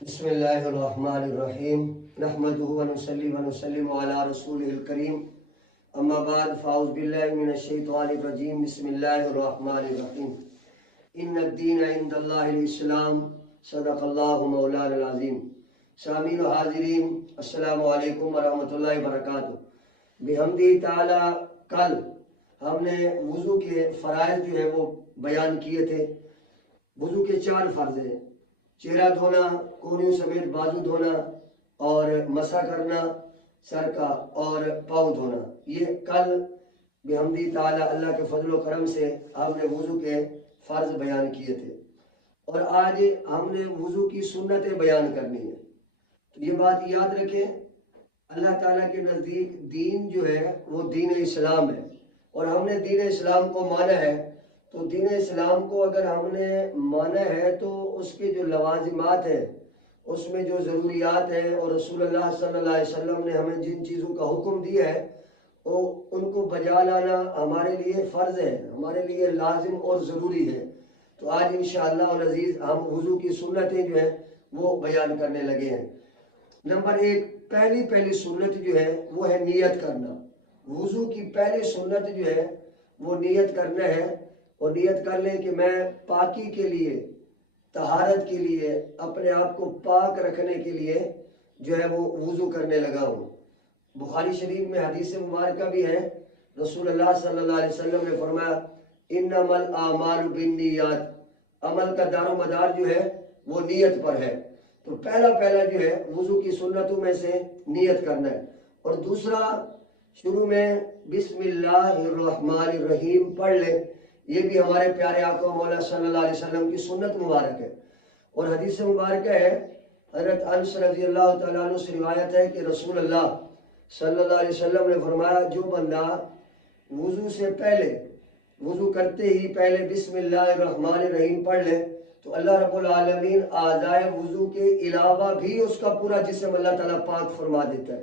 بسم اللہ الرحمن الرحیم نحمدہ ونصلی ونسلم علی رسولہ الکریم اما بعد فاعوذ باللہ من الشیطان الرجیم بسم اللہ الرحمن الرحیم ان الدین عند اللہ الاسلام صدق اللہ مولانا العظیم۔ سامعین و حاضرین السلام علیکم ورحمۃ اللہ وبرکاتہ۔ بحمدہ تعالی کل ہم نے وضو کے فرائض جو ہے وہ بیان کیے تھے۔ وضو کے 4 فرض ہیں: چہرہ دھونا، کونیوں سمیت بازو دھونا، اور مسح کرنا سر کا، اور پاؤں دھونا۔ یہ کل بحمدہ تعالی اللہ کے فضل و کرم سے ہم نے وضو کے فرض بیان کیے تھے، اور آج ہم نے وضو کی سنتیں بیان کرنی ہے۔ تو یہ بات یاد رکھیں، اللہ تعالیٰ کے نزدیک دین جو ہے وہ دین اسلام ہے، اور ہم نے دین اسلام کو مانا ہے۔ تو دین اسلام کو اگر ہم نے مانا ہے تو اس کے جو لوازمات ہیں، اس میں جو ضروریات ہیں، اور رسول اللہ صلی اللہ علیہ وسلم نے ہمیں جن چیزوں کا حکم دیا ہے وہ ان کو بجا لانا ہمارے لیے فرض ہے، ہمارے لیے لازم اور ضروری ہے۔ تو آج انشاءاللہ العزیز ہم وضو کی سنتیں جو ہیں وہ بیان کرنے لگے ہیں۔ نمبر 1، پہلی سنت جو ہے وہ ہے نیت کرنا۔ وضو کی پہلی سنت جو ہے وہ نیت کرنا ہے، اور نیت کر لیں کہ میں پاکی کے لیے، طہارت کے لیے، اپنے آپ کو پاک رکھنے کے لیے جو ہے وہ وضو کرنے لگا ہوں۔ بخاری شریف میں حدیث مبارکہ بھی ہے، رسول اللہ صلی اللہ علیہ وسلم نے فرمایا انما الاعمال بالنیات، عمل کا دار و مدار جو ہے وہ نیت پر ہے۔ تو پہلا جو ہے وضو کی سنتوں میں سے نیت کرنا ہے، اور دوسرا شروع میں بسم اللہ الرحمن الرحیم پڑھ لیں۔ یہ بھی ہمارے پیارے آقا مولا صلی اللہ علیہ وسلم کی سنت مبارک ہے، اور حدیث مبارکہ ہے، حضرت انس رضی اللہ تعالیٰ عنہ سے روایت ہے کہ رسول اللہ صلی اللہ علیہ وسلم نے فرمایا جو بندہ وضو سے پہلے، وضو کرتے ہی پہلے بسم اللہ الرحمن الرحیم پڑھ لے تو اللہ رب العالمین اعضائے وضو کے علاوہ بھی اس کا پورا جسم اللہ تعالیٰ پاک فرما دیتا ہے۔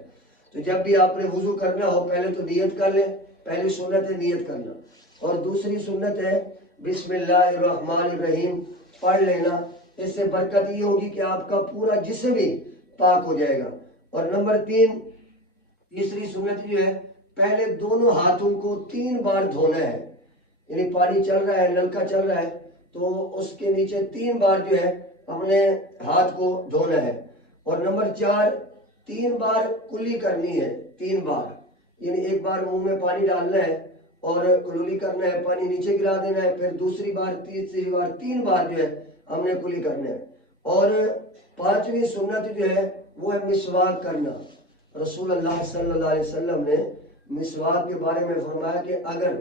تو جب بھی آپ نے وضو کرنا ہو پہلے تو نیت کر لیں، پہلی سنت ہے نیت کرنا، اور دوسری سنت ہے بسم اللہ الرحمن الرحیم پڑھ لینا۔ اس سے برکت یہ ہوگی کہ آپ کا پورا جسم ہی پاک ہو جائے گا۔ اور نمبر 3، تیسری سنت جو ہے پہلے دونوں ہاتھوں کو 3 بار دھونا ہے، یعنی پانی چل رہا ہے، نلکا چل رہا ہے تو اس کے نیچے 3 بار جو ہے اپنے ہاتھ کو دھونا ہے۔ اور نمبر 4، 3 بار کلی کرنی ہے، 3 بار، یعنی ایک بار منہ میں پانی ڈالنا ہے اور کلی کرنا ہے، پانی نیچے گرا دینا ہے، پھر دوسری بار، تیسری بار، 3 بار جو ہے ہم نے کلی کرنا ہے۔ اور 5ویں سنت جو ہے وہ ہے مسواک کرنا۔ رسول اللہ صلی اللہ علیہ وسلم نے مسواک کے بارے میں فرمایا کہ اگر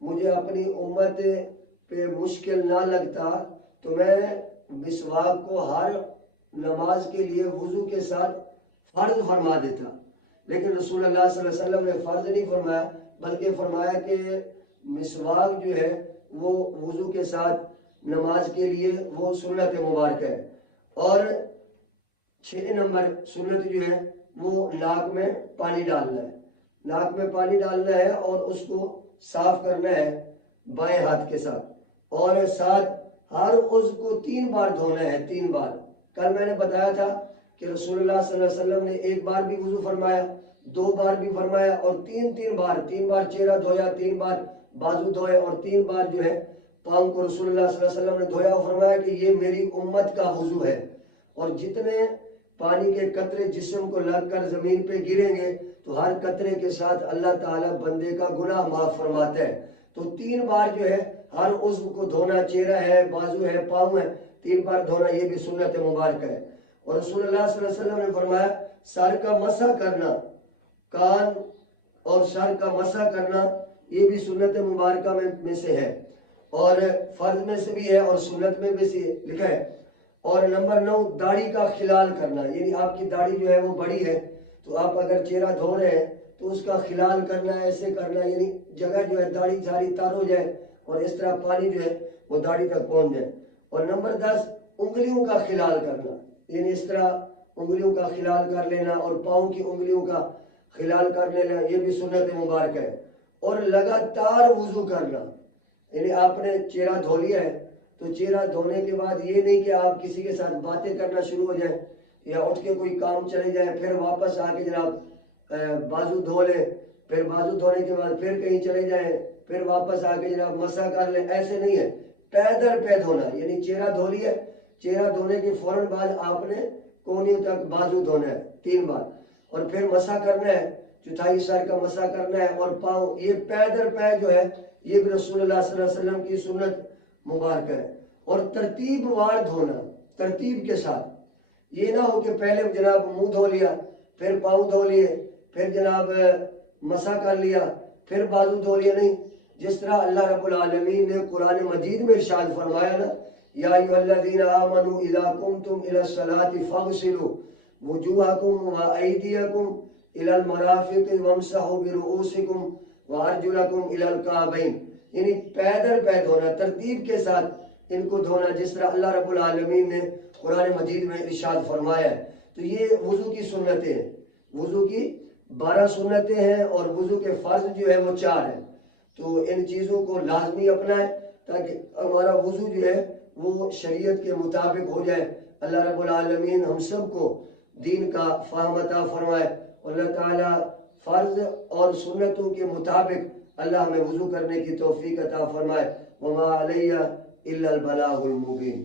مجھے اپنی امت پہ مشکل نہ لگتا تو میں مسواک کو ہر نماز کے لیے وضو کے ساتھ فرض فرما دیتا، لیکن رسول اللہ صلی اللہ علیہ وسلم نے فرض نہیں فرمایا، بلکہ فرمایا کہ مسواک جو ہے وہ وضو کے ساتھ نماز کے لیے وہ سنت مبارکہ ہے۔ اور 6 نمبر سنت جو ہے وہ ناک میں پانی ڈالنا ہے، ناک میں پانی ڈالنا ہے اور اس کو صاف کرنا ہے بائیں ہاتھ کے ساتھ، اور ساتھ ہر عضو کو 3 بار دھونا ہے، 3 بار۔ کل میں نے بتایا تھا کہ رسول اللہ صلی اللہ علیہ وسلم نے 1 بار بھی وضو فرمایا، 2 بار بھی فرمایا، اور 3 بار، 3 بار چہرہ دھویا، 3 بار بازو دھوئے، اور 3 بار جو ہے پاؤں کو رسول اللہ صلی اللہ علیہ وسلم نے دھویا، اور فرمایا کہ یہ میری امت کا وضو ہے۔ اور جتنے پانی کے قطرے جسم کو لگ کر زمین پہ گریں گے تو ہر قطرے کے ساتھ اللہ تعالیٰ بندے کا گناہ معاف فرماتا ہے۔ تو 3 بار جو ہے ہر عضو کو دھونا، چہرہ ہے، بازو ہے، پاؤں ہے، 3 بار دھونا، یہ بھی سنت مبارکہ ہے۔ اور رسول اللہ صلی اللہ علیہ وسلم نے فرمایا سر کا مسح کرنا، کان اور سر کا مسح کرنا، یہ بھی سنت مبارکہ میں سے ہے، اور فرض میں سے بھی ہے اور سنت میں بھی سے لکھا ہے۔ اور نمبر 9، داڑھی کا خلال کرنا، یعنی آپ کی داڑھی جو ہے وہ بڑی ہے تو آپ اگر چہرہ دھو رہے ہیں تو اس کا خلال کرنا ہے، ایسے کرنا ہے، یعنی جگہ جو ہے داڑھی ساری تر ہو جائے اور اس طرح پانی جو ہے وہ داڑھی تک پہنچ جائے۔ اور نمبر 10، انگلیوں کا خلال کرنا، یعنی اس طرح انگلیوں کا خلال کر لینا اور پاؤں کی انگلیوں کا خلال کر لینا، یہ بھی سنت مبارکہ ہے۔ اور لگاتار وضو کرنا، یعنی آپ نے چہرہ دھو لیا ہے تو چہرہ دھونے کے بعد یہ نہیں کہ آپ کسی کے ساتھ باتیں کرنا شروع ہو جائیں یا اٹھ کے کوئی کام چلے جائیں پھر واپس آ کے جناب بازو دھو لیں، پھر بازو دھونے کے بعد پھر کہیں چلے جائیں پھر واپس آ کے جناب مسح کر لیں، ایسے نہیں ہے۔ پے در پے دھونا، یعنی چہرہ دھو لیا، چہرہ دھونے کے فوراً بعد آپ نے کونیوں تک بازو دھونا ہے 3 بار، اور پھر مسح کرنا ہے، چوتھائی سر کا مسح کرنا ہے، اور پاؤں، یہ پے در پے جو ہے یہ بھی رسول اللہ صلی اللہ علیہ وسلم کی سنت مبارک ہے۔ اور ترتیب وار دھونا، ترتیب کے ساتھ، یہ نہ ہو کہ پہلے جناب منہ دھو لیا پھر پاؤں دھو لیے پھر جناب مسح کر لیا پھر بازو دھو لیا، نہیں۔ جس طرح اللہ رب العالمین نے قرآن مجید میں ارشاد فرمایا نا، یا ایھا الذین آمنوا اذا قمتم الی الصلاۃ فاغسلوا وجوہکم وایدیکم الی المرافق وامسحوا برؤوسکم وارجلکم الی الکعبین، یعنی پے در پے دھونا، ترتیب کے ساتھ ان کو دھونا، جس طرح اللہ رب العالمین نے قرآن مجید میں ارشاد فرمایا ہے۔ تو یہ وضو کی سنتیں ہیں، وضو کی 12 سنتیں ہیں، اور وضو کے فرض جو ہے وہ 4 ہیں۔ تو ان چیزوں کو لازمی اپنائیں تاکہ ہمارا وضو جو ہے وہ شریعت کے مطابق ہو جائے۔ اللہ رب العالمین ہم سب کو دین کا فہم عطا فرمائے، اللہ تعالیٰ فرض اور سنتوں کے مطابق اللہ ہمیں وضو کرنے کی توفیق عطا فرمائے۔ وما علیہ الا البلاغ المبین۔